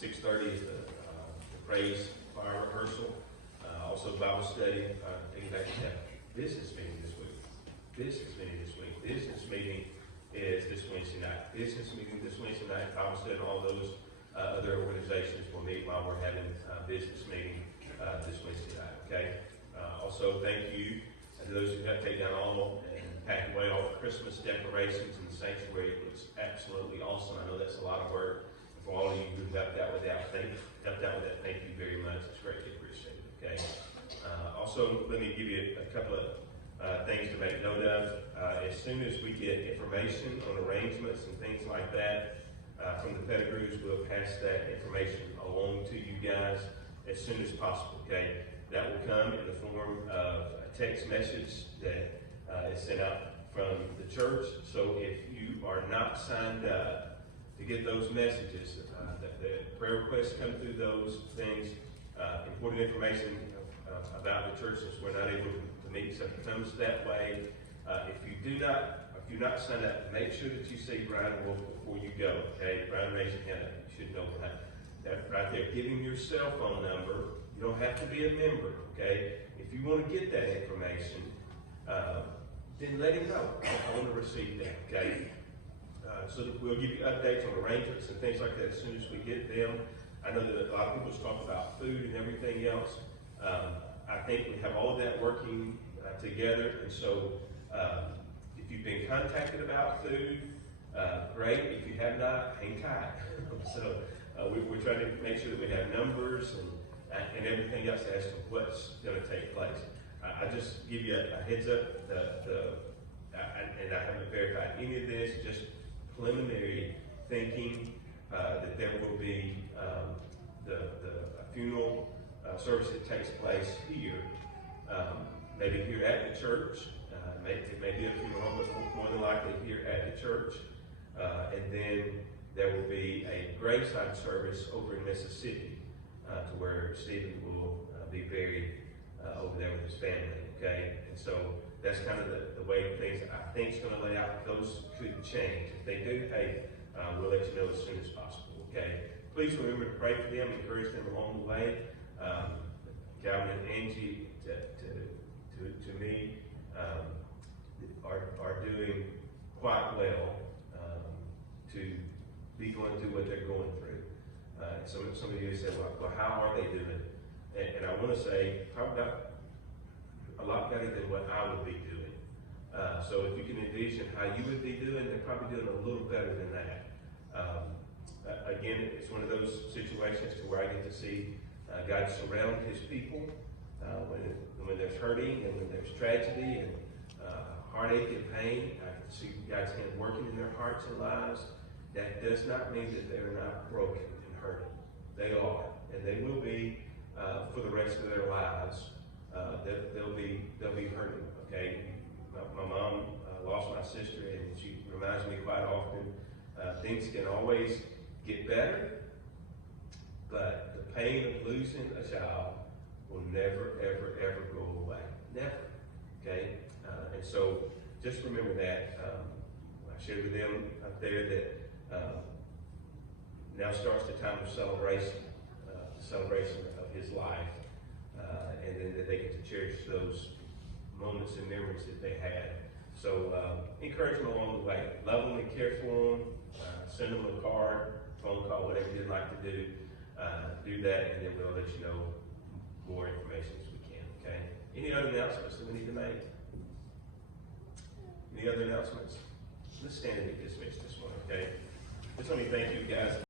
6:30 is the praise choir rehearsal. Also Bible study. Taking back to that business meeting this week. Business meeting this week. Business meeting is this Wednesday night. Business meeting this Wednesday night. Bible study and all those other organizations will meet while we're having business meeting this Wednesday night. Okay. Also, thank you to those who have taken down all and packed away all the Christmas decorations in the sanctuary. It looks absolutely awesome. I know that's a lot of work. And for all of you who helped out with that, thank you very much. It's greatly appreciated. Okay. Also, let me give you a couple of things to make note of. As soon as we get information on arrangements and things like that from the Pettigrews, we'll pass that information along to you guys as soon as possible. Okay. That will come in the form of a text message that is sent out from the church. So if you are not signed up to get those messages, the prayer requests come through those things, important information about the church, since we're not able to meet, so it comes that way. If you're not signed up, make sure that you see Brian Wolf before you go. Okay, Brian raised your hand up. You should know that right there. Give him your cell phone number. You don't have to be a member, okay? If you want to get that information, then let him know. I want to receive that, okay? So that we'll give you updates on arrangements and things like that as soon as we get them. I know that a lot of people talk about food and everything else. I think we have all of that working together, and so if you've been contacted about food, great. If you have not, hang tight. So we're trying to make sure that we have numbers and everything else as to what's going to take place. I just give you a heads up, and I haven't verified any of this, just preliminary thinking that there will be a funeral service that takes place here, maybe here at the church. It may be a funeral home, but more than likely here at the church. And then there will be a graveside service over in Mississippi, to where Stephen will be buried over there with his family, okay? And so that's kind of the way things I think is going to lay out. Those could change. If they do, hey, we'll let you know as soon as possible, okay? Please remember to pray for them, encourage them along the way. Calvin and Angie, to me, are doing quite well to be going through what they're going through. Some of you said, well, how are they doing? And I want to say, probably a lot better than what I would be doing. So if you can envision how you would be doing, they're probably doing a little better than that. Again, it's one of those situations to where I get to see God surround his people when there's hurting and when there's tragedy and heartache and pain. I get to see God's hand working in their hearts and lives. That does not mean that they're not broken and hurting. They are, and they will be for the rest of their lives. They'll be hurting. Okay, my mom lost my sister, and she reminds me quite often things can always get better, but the pain of losing a child will never, ever, ever go away. Never. Okay, and so just remember that. I shared with them up there that now starts the time of celebration, the celebration of his life, and then that they get to cherish those moments and memories that they had. So encourage them along the way. Love them and care for them. Send them a card, phone call, whatever you'd like to do. Do that, and then we'll let you know more information as we can. Okay. Any other announcements that we need to make? Any other announcements? Let's stand and be dismissed this morning. Okay. Just let me thank you guys.